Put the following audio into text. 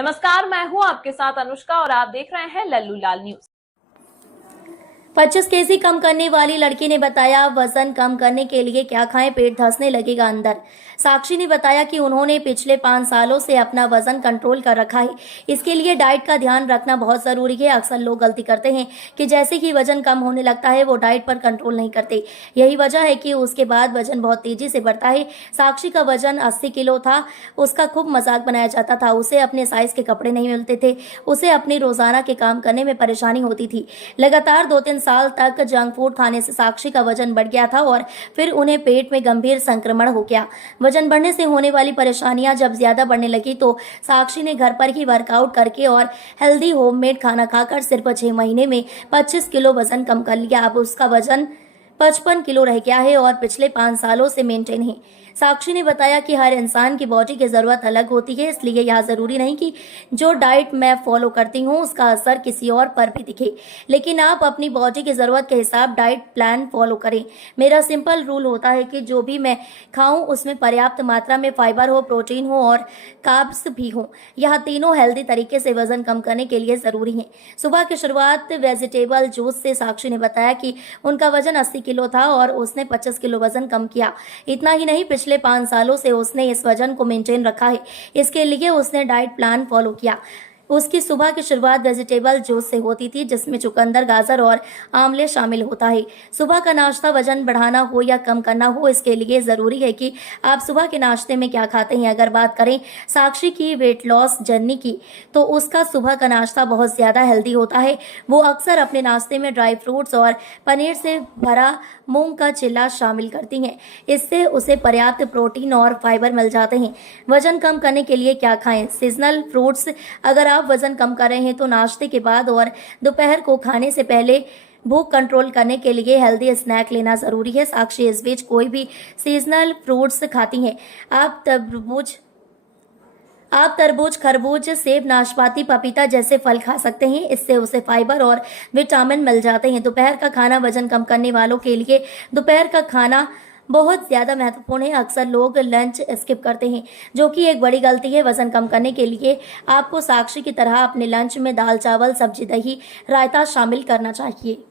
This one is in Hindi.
नमस्कार, मैं हूं आपके साथ अनुष्का और आप देख रहे हैं लल्लू लाल न्यूज। 25 केजी कम करने वाली लड़की ने बताया, वजन कम करने के लिए क्या खाएं, पेट धंसने लगेगा अंदर। साक्षी ने बताया कि उन्होंने पिछले 5 सालों से अपना वजन कंट्रोल कर रखा है। इसके लिए डाइट का ध्यान रखना बहुत जरूरी है। अक्सर लोग गलती करते हैं कि जैसे ही वजन कम होने लगता है वो डाइट पर कंट्रोल नहीं करते। यही वजह है कि उसके बाद वजन बहुत तेजी से बढ़ता है। साक्षी का वजन 80 किलो था। उसका खूब मजाक बनाया जाता था। उसे अपने साइज के कपड़े नहीं मिलते थे। उसे अपनी रोजाना के काम करने में परेशानी होती थी। लगातार 2-3 साल तक जंक फूड खाने से साक्षी का वजन बढ़ गया था और फिर उन्हें पेट में गंभीर संक्रमण हो गया। वजन बढ़ने से होने वाली परेशानियां जब ज्यादा बढ़ने लगी तो साक्षी ने घर पर ही वर्कआउट करके और हेल्दी होममेड खाना खाकर सिर्फ 6 महीने में 25 किलो वजन कम कर लिया। अब उसका वजन 55 किलो रह गया है और पिछले 5 सालों से मेंटेन है। साक्षी ने बताया कि हर इंसान की बॉडी की जरूरत अलग होती है, इसलिए यह जरूरी नहीं कि जो डाइट मैं फॉलो करती हूँ उसका असर किसी और पर भी दिखे, लेकिन आप अपनी बॉडी की जरूरत के हिसाब डाइट प्लान फॉलो करें। मेरा सिंपल रूल होता है कि जो भी मैं खाऊं उसमें पर्याप्त मात्रा में फाइबर हो, प्रोटीन हो और कार्ब्स भी हो। यह तीनों हेल्दी तरीके से वजन कम करने के लिए जरूरी है। सुबह की शुरुआत वेजिटेबल जूस से साक्षी ने बताया कि उनका वजन 80 किलो था और उसने 25 किलो वजन कम किया। इतना ही नहीं, पिछले 5 सालों से उसने इस वजन को मेंटेन रखा है। इसके लिए उसने डाइट प्लान फॉलो किया। उसकी सुबह की शुरुआत वेजिटेबल जूस से होती थी, जिसमें चुकंदर, गाजर और आंवले शामिल होता है। सुबह का नाश्ता वजन बढ़ाना हो या कम करना हो, इसके लिए जरूरी है कि आप सुबह के नाश्ते में क्या खाते हैं। अगर बात करें साक्षी की वेट लॉस जर्नी की, तो उसका सुबह का नाश्ता बहुत ज्यादा हेल्दी होता है। वो अक्सर अपने नाश्ते में ड्राई फ्रूट्स और पनीर से भरा मूंग का चिल्ला शामिल करती हैं। इससे उसे पर्याप्त प्रोटीन और फाइबर मिल जाते हैं। वजन कम करने के लिए क्या खाएं? Seasonal fruits. अगर आप वजन कम कर रहे हैं तो नाश्ते के बाद और दोपहर को खाने से पहले भूख कंट्रोल करने के लिए हेल्दी स्नैक लेना जरूरी है। साक्षी इस बीच कोई भी सीजनल फ्रूट्स खाती हैं। आप तरबूज, खरबूज, सेब, नाशपाती, पपीता जैसे फल खा सकते हैं। इससे उसे फाइबर और विटामिन मिल जाते हैं। दोपहर का खाना वजन कम करने वालों के लिए दोपहर का खाना बहुत ज्यादा महत्वपूर्ण है। अक्सर लोग लंच स्किप करते हैं, जो कि एक बड़ी गलती है। वजन कम करने के लिए आपको साक्षी की तरह अपने लंच में दाल, चावल, सब्जी, दही, रायता शामिल करना चाहिए।